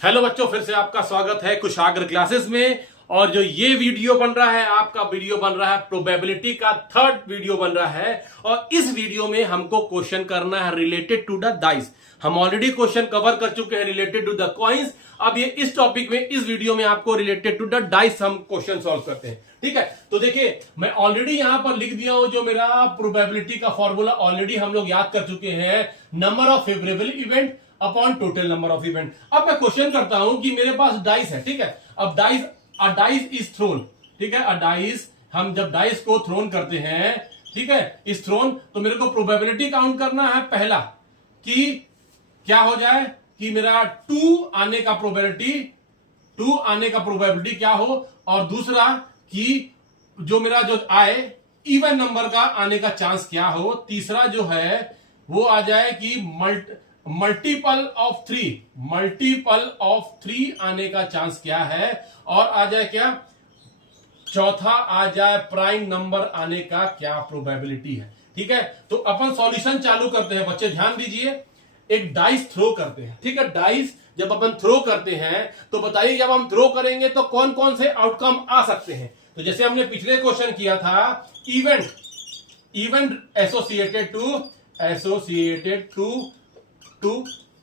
Hello बच्चों, फिर से आपका स्वागत है कुशाग्र क्लासेस में। और जो ये वीडियो बन रहा है, आपका वीडियो बन रहा है प्रोबेबिलिटी का थर्ड वीडियो बन रहा है। और इस वीडियो में हमको क्वेश्चन करना है रिलेटेड टू द डाइस। हम ऑलरेडी क्वेश्चन कवर कर चुके हैं रिलेटेड टू द कॉइन्स। अब ये इस टॉपिक में, इस वीडियो में आपको रिलेटेड टू द डाइस हम क्वेश्चन सॉल्व करते हैं। ठीक है, तो देखिए मैं ऑलरेडी यहां पर लिख दिया हूं जो मेरा प्रोबेबिलिटी का फॉर्मूला ऑलरेडी हम लोग याद कर चुके हैं। Number of favourable event upon total number of event. अब मैं क्वेश्चन करता हूं कि मेरे पास डाइस है। ठीक है, अब dice, a dice is throne. ठीक है, अ डाइस, हम जब डाइस को थ्रोन करते हैं, ठीक है, इस थ्रोन, तो मेरे को प्रोबेबिलिटी काउंट करना है। पहला कि क्या हो जाए कि मेरा टू आने का प्रोबेबिलिटी क्या हो, और दूसरा कि जो मेरा जो आए इवन नंबर का आने का चांस क्या हो। तीसरा जो है वो आ जाए कि मल्टीपल ऑफ थ्री आने का चांस क्या है, और आ जाए क्या, चौथा आ जाए प्राइम नंबर आने का क्या प्रोबेबिलिटी है। ठीक है, तो अपन सॉल्यूशन चालू करते हैं। बच्चे ध्यान दीजिए, एक डाइस थ्रो करते हैं। ठीक है, डाइस जब अपन थ्रो करते हैं तो बताइए जब हम थ्रो करेंगे तो कौन कौन से आउटकम आ सकते हैं। तो जैसे हमने पिछले क्वेश्चन किया था, event associated to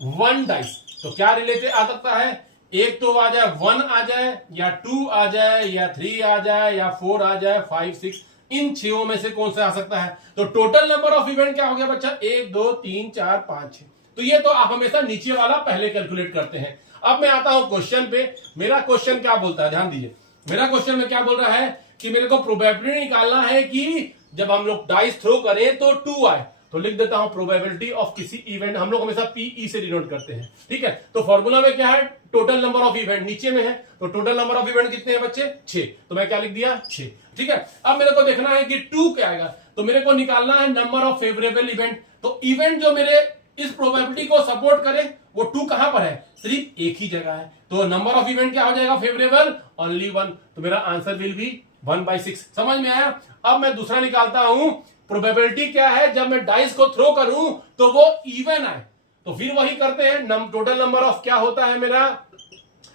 one dice, तो क्या रिलेटेड आ सकता है। एक तो आ जाए 1 आ जाए, या 2 आ जाए, या 3 आ जाए, या 4 आ जाए, 5, 6, इन छो में से कौन सा आ सकता है। तो टोटल नंबर ऑफ इवेंट क्या हो गया बच्चा, 1 2 3 4 5 6। तो ये तो आप हमेशा नीचे वाला पहले कैलकुलेट करते हैं। अब मैं आता हूं क्वेश्चन पे। मेरा क्वेश्चन क्या बोलता है, ध्यान दीजिए। मेरा क्वेश्चन में क्या बोल रहा है कि मेरे को प्रोबेबिलिटी निकालना है कि जब हम लोग डाइस थ्रो करें तो 2 आए। तो लिख देता हूं प्रोबेबिलिटी ऑफ किसी इवेंट, हम लोग हमेशा पीई से डिनोट करते हैं। ठीक है, तो फॉर्मूला में क्या है, टोटल नंबर ऑफ इवेंट नीचे में है। तो टोटल नंबर ऑफ इवेंट कितने हैं बच्चे, 6। तो मैं क्या लिख दिया, 6। ठीक है, अब मेरे को देखना है कि 2 क्या आएगा। तो मेरे को निकालना है नंबर ऑफ फेवरेबल इवेंट। तो इवेंट जो मेरे इस प्रोबेबिलिटी को सपोर्ट करे वो 2 कहां पर है, सिर्फ एक ही जगह है। तो नंबर ऑफ इवेंट क्या हो जाएगा, फेवरेबल ओनली 1। तो मेरा आंसर विल बी 1/6। समझ में आया। अब मैं दूसरा निकालता हूं, प्रोबेबिलिटी क्या है जब मैं डाइस को थ्रो करूं तो वो इवन आए। तो फिर वही करते हैं, टोटल नंबर ऑफ क्या होता है मेरा,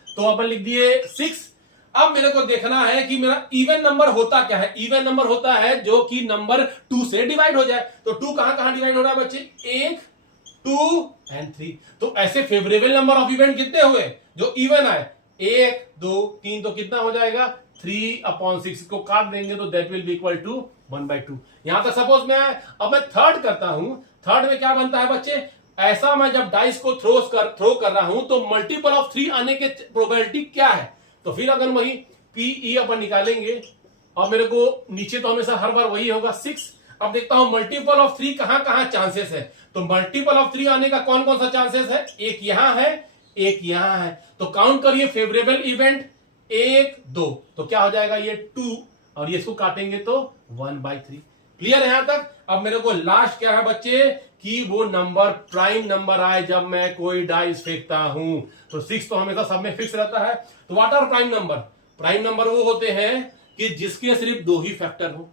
तो अपन लिख दिए 6। अब मेरे को देखना है कि मेरा इवन नंबर होता क्या है। इवन नंबर होता है जो कि नंबर 2 से डिवाइड हो जाए। तो 2 कहां कहां डिवाइड हो रहा है बच्चे, 1 2 एंड 3। तो ऐसे फेवरेबल नंबर ऑफ इवेंट कितने हुए जो इवन आए, 1 2 3। तो कितना हो जाएगा, 3/6 को काट देंगे तो that will be equal to 1/2। यहां तक सपोज में आए। अब मैं थर्ड करता हूं। थर्ड में क्या बनता है बच्चे, ऐसा मैं जब डाइस को थ्रो कर रहा हूं तो मल्टीपल ऑफ 3 आने के प्रोबेबिलिटी क्या है। तो फिर अगर वही पीई अपन निकालेंगे, और मेरे को नीचे तो हमेशा हर बार वही होगा 6। अब देखता हूं मल्टीपल ऑफ 3 कहां कहां चांसेस है। तो मल्टीपल ऑफ 3 आने का कौन कौन सा चांसेस है, एक यहां है, एक यहां है। तो काउंट करिए फेवरेबल इवेंट 1 2। तो क्या हो जाएगा, ये 2, और ये इसको काटेंगे तो 1/3। क्लियर है यहां तक। अब मेरे को लास्ट क्या है बच्चे, कि वो नंबर प्राइम नंबर आए जब मैं कोई डाइस फेंकता हूं। तो 6 तो हमेशा सब में फिक्स रहता है। तो what are prime number, prime number वो होते हैं कि जिसके सिर्फ 2 ही फैक्टर हो।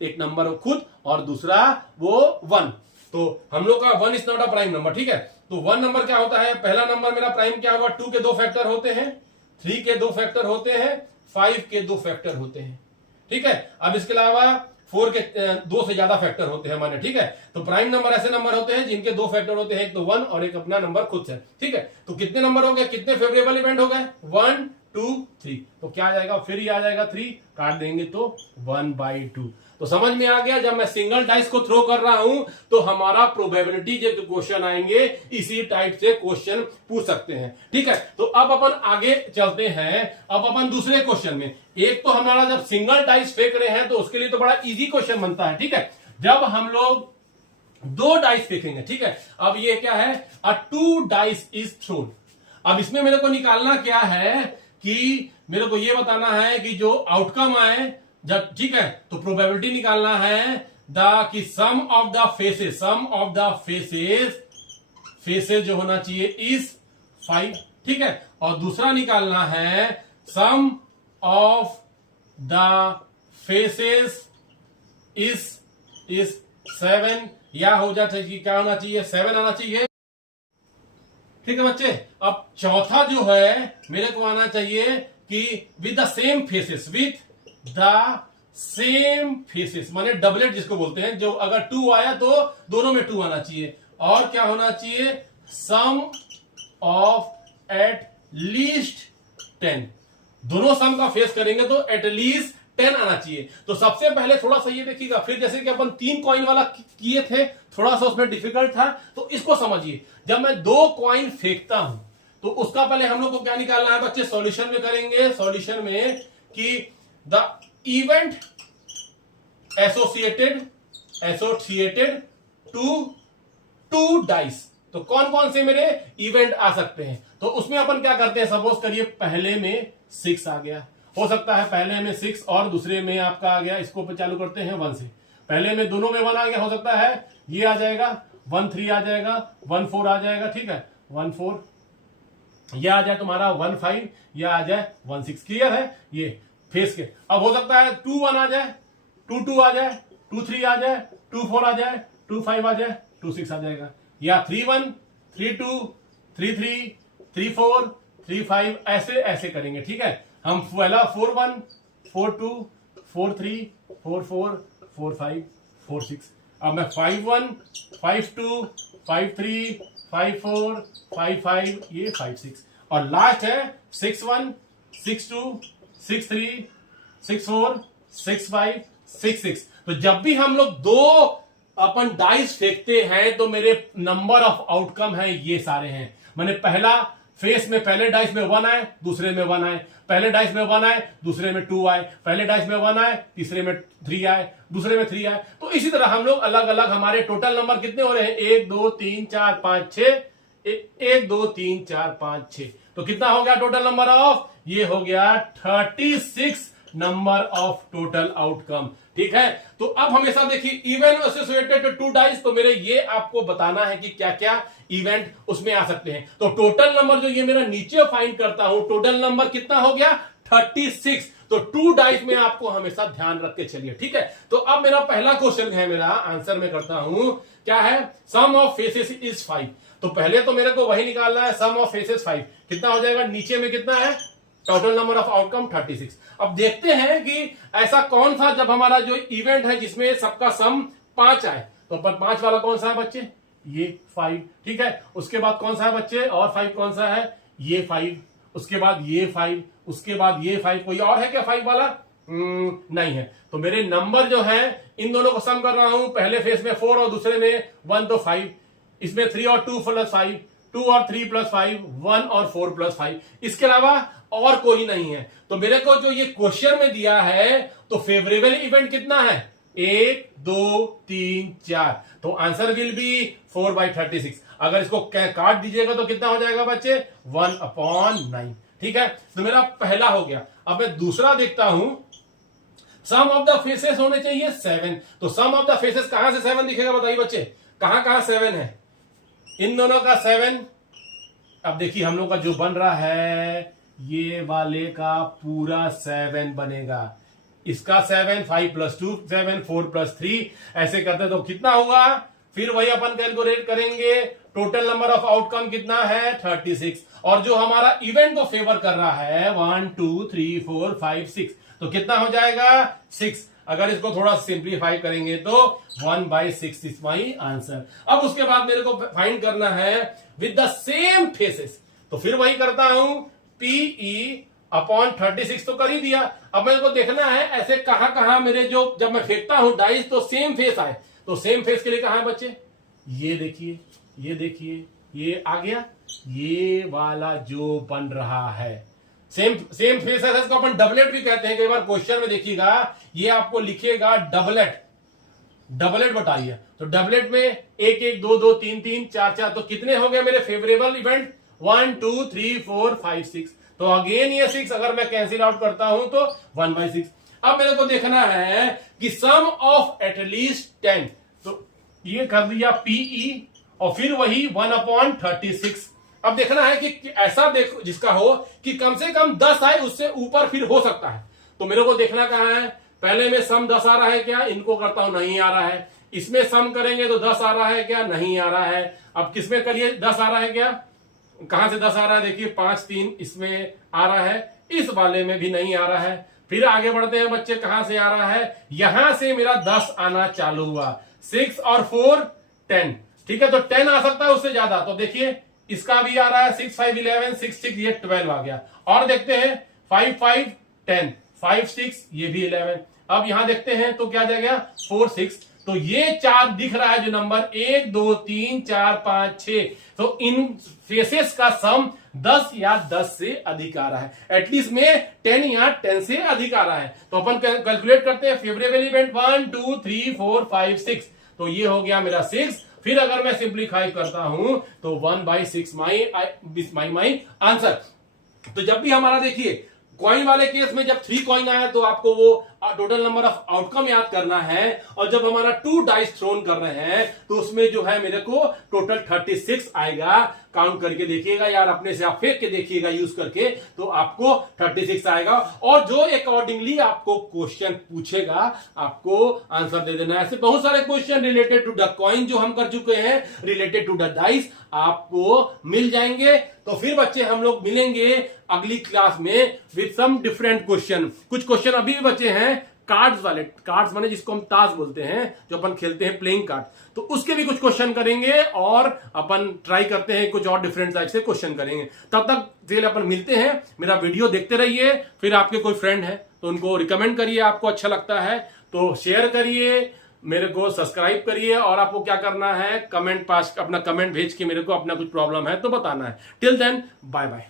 एक नंबर हो खुद और दूसरा वो 1। तो हम लोग का 1 is not a prime number. ठीक है, तो 1 नंबर क्या होता है, पहला नंबर मेरा प्राइम क्या हुआ, 2 के 2 फैक्टर होते हैं, 3 के 2 फैक्टर होते हैं, 5 के 2 फैक्टर होते हैं। ठीक है, अब इसके अलावा 4 के 2 से ज्यादा फैक्टर होते हैं माने। ठीक है, तो प्राइम नंबर ऐसे नंबर होते हैं जिनके 2 फैक्टर होते हैं, एक तो 1 और एक अपना नंबर खुद से। ठीक है, तो कितने नंबर हो गए, कितने फेवरेबल इवेंट हो गए, 1 2 3। तो क्या आ जाएगा, फिर ही आ जाएगा 3, काट देंगे तो 1/2। तो समझ में आ गया, जब मैं सिंगल डाइस को थ्रो कर रहा हूं तो हमारा प्रोबेबिलिटी जो क्वेश्चन आएंगे इसी टाइप से क्वेश्चन पूछ सकते हैं। ठीक है, तो अब अपन आगे चलते हैं। अब अपन दूसरे क्वेश्चन में, एक तो हमारा जब सिंगल डाइस फेंक रहे हैं तो उसके लिए तो बड़ा इजी क्वेश्चन बनता है। ठीक है, जब हम लोग 2 डाइस फेंकेंगे। ठीक है, अब ये क्या है, अ 2 डाइस इज थ्रोन। अब इसमें मेरे को निकालना क्या है कि मेरे को ये बताना है कि जो आउटकम आए जब, ठीक है, तो प्रोबेबिलिटी निकालना है कि सम ऑफ द फेसेस जो होना चाहिए इज 5। ठीक है, और दूसरा निकालना है सम ऑफ द फेसेस इज 7, या हो जाता है कि क्या होना चाहिए, 7 आना चाहिए। ठीक है बच्चे। अब चौथा जो है मेरे को आना चाहिए कि with the same faces, with the same faces माने डबलेट जिसको बोलते हैं, जो अगर 2 आया तो दोनों में 2 आना चाहिए। और क्या होना चाहिए, सम ऑफ एट लीस्ट 10। दोनों सम का फेस करेंगे तो एटलीस्ट 10 आना चाहिए। तो सबसे पहले थोड़ा सा ये देखिएगा, फिर जैसे कि अपन 3 कॉइन वाला किए थे, थोड़ा सा उसमें डिफिकल्ट था, तो इसको समझिए। जब मैं 2 कॉइन फेंकता हूं तो उसका पहले हम लोग को क्या निकालना है बच्चे, सॉल्यूशन में करेंगे। सॉल्यूशन में कि the event associated to dice, तो कौन कौन से मेरे इवेंट आ सकते हैं। तो उसमें अपन क्या करते हैं, सपोज करिए पहले में 6 आ गया, हो सकता है पहले में 6 और दूसरे में आपका आ गया, इसको चालू करते हैं 1 से। पहले में दोनों में 1 आ गया, हो सकता है ये आ जाएगा 1 3 आ जाएगा, 1 4 आ जाएगा, ठीक है 1 4, यह आ जाए तुम्हारा 1 5, यह आ जाए 1 6। क्लियर है ये फेस के। अब हो सकता है 2 1 आ जाए, 2 2 आ जाए, 2 3 आ जाए, 2 4 आ जाए, 2 5 आ जाए, 2 6 आ जाएगा, या 3 1 3 2 3 3 3 4 3 5, ऐसे ऐसे करेंगे। ठीक है, हम पहला 4 1 4 2 4 3 4 4 4 5 4 6, अब मैं 5 1 5 2 5 3 5 4 5 5, ये 5 6, और लास्ट है 6 1 6 2 6 3 6 4 6 5 6 6। तो जब भी हम लोग 2 अपन डाइस फेंकते हैं तो मेरे नंबर ऑफ आउटकम है ये सारे हैं। मैंने पहला फेस में पहले डाइस में 1 आए, दूसरे में 1 आए, पहले डाइस में 1 आए, दूसरे में 2 आए, पहले डाइस में 1 आए, तीसरे में 3 आए, दूसरे में 3 आए। तो इसी तरह हम लोग अलग अलग, हमारे टोटल नंबर कितने हो रहे हैं, 1 2 3 4 5 6, 1 2 3 4 5 6। तो कितना हो गया टोटल नंबर ऑफ, ये हो गया 36 नंबर ऑफ टोटल आउटकम। ठीक है, तो अब हमेशा देखिए इवेंट एसोसिएटेड टू डाइस, तो मेरे ये आपको बताना है कि क्या क्या इवेंट उसमें आ सकते हैं। तो टोटल नंबर जो ये मेरा नीचे फाइंड करता हूं, टोटल नंबर कितना हो गया 36। तो 2 डाइस में आपको हमेशा ध्यान रख के चलिए। ठीक है, तो अब मेरा पहला क्वेश्चन है, मेरा आंसर में करता हूं, क्या है, सम ऑफ फेसेस इज 5। तो पहले तो मेरे को वही निकालना है, सम ऑफ फेसेस 5 कितना हो जाएगा, नीचे में कितना है, टोटल नंबर ऑफ आउटकम 36। अब देखते हैं कि ऐसा कौन सा जब हमारा जो इवेंट है जिसमें सबका सम 5 आए, तो पर 5 वाला कौन सा है बच्चे, ये 5। ठीक है, उसके बाद कौन सा है बच्चे, और 5 कौन सा है, ये 5, उसके बाद ये 5, उसके बाद ये 5, कोई और है क्या 5 वाला, नहीं है। तो मेरे नंबर जो है इन दोनों को सम कर रहा हूं, पहले फेस में 4 और दूसरे में 1, तो 5, इसमें 3 और 2 प्लस 5, 2 और 3 प्लस 5, 1 और 4 प्लस 5, इसके अलावा और कोई नहीं है। तो मेरे को जो ये क्वेश्चन में दिया है, तो फेवरेबल इवेंट कितना है, 1 2 3 4, तो आंसर विल बी 4/36। अगर इसको काट दीजिएगा तो कितना हो जाएगा बच्चे, 1/9। ठीक है, तो मेरा पहला हो गया। अब मैं दूसरा देखता हूं, सम ऑफ द फेसेस होने चाहिए 7। तो सम ऑफ द फेसेस कहां से 7 दिखेगा बताइए बच्चे, कहां कहां 7 है, इन दोनों का 7। अब देखिए हम लोग का जो बन रहा है, ये वाले का पूरा 7 बनेगा, इसका 7, 5 + 2 7, 4 + 3, ऐसे करते तो कितना होगा, फिर वही अपन कैलकुलेट करेंगे। टोटल नंबर ऑफ आउटकम कितना है 36, और जो हमारा इवेंट को फेवर कर रहा है 1 2 3 4 5 6, तो कितना हो जाएगा 6। अगर इसको थोड़ा सिंप्लीफाई करेंगे तो 1/6 इज माई आंसर। अब उसके बाद मेरे को फाइंड करना है विद द सेम फेसेस, तो फिर वही करता हूं, PE/36 तो कर ही दिया। अब मेरे को देखना है ऐसे कहां कहां मेरे जो, जब मैं फेंकता हूं डाइस तो सेम फेस आए, तो सेम फेस के लिए कहां है बच्चे, ये देखिए, ये देखिए, ये आ गया, ये वाला जो बन रहा है सेम फेस है, इसको अपन डबलेट भी कहते हैं। कई बार क्वेश्चन में देखिएगा ये आपको लिखेगा डबलेट बताइए, तो डबलेट में 1 1 2 2 3 3 4 4, तो कितने हो गए मेरे फेवरेबल इवेंट, 1 2 3 4 5 6। तो अगेन ये 6 अगर मैं कैंसिल आउट करता हूं तो 1/6। अब मेरे को देखना है कि सम ऑफ एटलीस्ट 10, तो ये कर दिया PE, और फिर वही 1/36। अब देखना है कि ऐसा देखो जिसका हो कि कम से कम 10 आए, उससे ऊपर फिर हो सकता है। तो मेरे को देखना कहां है, पहले में सम 10 आ रहा है क्या, इनको करता हूं, नहीं आ रहा है। इसमें सम करेंगे तो 10 आ रहा है क्या, नहीं आ रहा है। अब किसमें करिए, 10 आ रहा है क्या, कहां से 10 आ रहा है, देखिए 5 3 इसमें आ रहा है, इस वाले में भी नहीं आ रहा है। फिर आगे बढ़ते हैं बच्चे, कहां से आ रहा है, यहां से मेरा 10 आना चालू हुआ, 6 और 4 10, ठीक है, तो 10 आ सकता है उससे ज्यादा। तो देखिए इसका भी आ रहा है 6 5 11, 6 6 ये 12 आ गया। और देखते हैं 5 5 10, 5 6 ये भी 11। अब यहां देखते हैं तो क्या जाएगा 4 6, तो ये 4 दिख रहा है जो नंबर 1 2 3 4 5 6, तो इन फेसेस का सम 10 या 10 से अधिक आ रहा है, एटलीस्ट में 10 या 10 से अधिक आ रहा है। तो अपन कैलकुलेट करते हैं फेवरेबल इवेंट 1 2 3 4 5 6, तो ये हो गया मेरा 6। फिर अगर मैं सिंप्लीफाई करता हूं तो 1/6 माई आंसर। तो जब भी हमारा देखिए कॉइन वाले केस में जब 3 कॉइन आया तो आपको वो टोटल नंबर ऑफ आउटकम याद करना है, और जब हमारा 2 डाइस थ्रोन कर रहे हैं तो उसमें जो है मेरे को टोटल 36 आएगा। काउंट करके देखिएगा यार, अपने से आप फेंक के देखिएगा यूज करके, तो आपको 36 आएगा। और जो अकॉर्डिंगली आपको क्वेश्चन पूछेगा आपको आंसर दे देना है। ऐसे बहुत सारे question related to the coin जो हम कर चुके हैं, रिलेटेड टू द डाइस आपको मिल जाएंगे। तो फिर बच्चे हम लोग मिलेंगे अगली क्लास में विद सम डिफरेंट क्वेश्चन। कुछ क्वेश्चन अभी भी बचे हैं कार्ड्स वाले, कार्ड्स माने जिसको हम ताश बोलते हैं, जो अपन खेलते हैं प्लेइंग कार्ड, तो उसके भी कुछ क्वेश्चन करेंगे और अपन ट्राई करते हैं कुछ और डिफरेंट टाइप से क्वेश्चन करेंगे। तब तक फिर अपन मिलते हैं, मेरा वीडियो देखते रहिए। फिर आपके कोई फ्रेंड है तो उनको रिकमेंड करिए, आपको अच्छा लगता है तो शेयर करिए, मेरे को सब्सक्राइब करिए, और आपको क्या करना है कमेंट पास, अपना कमेंट भेज के मेरे को अपना कुछ प्रॉब्लम है तो बताना है। Till then bye bye.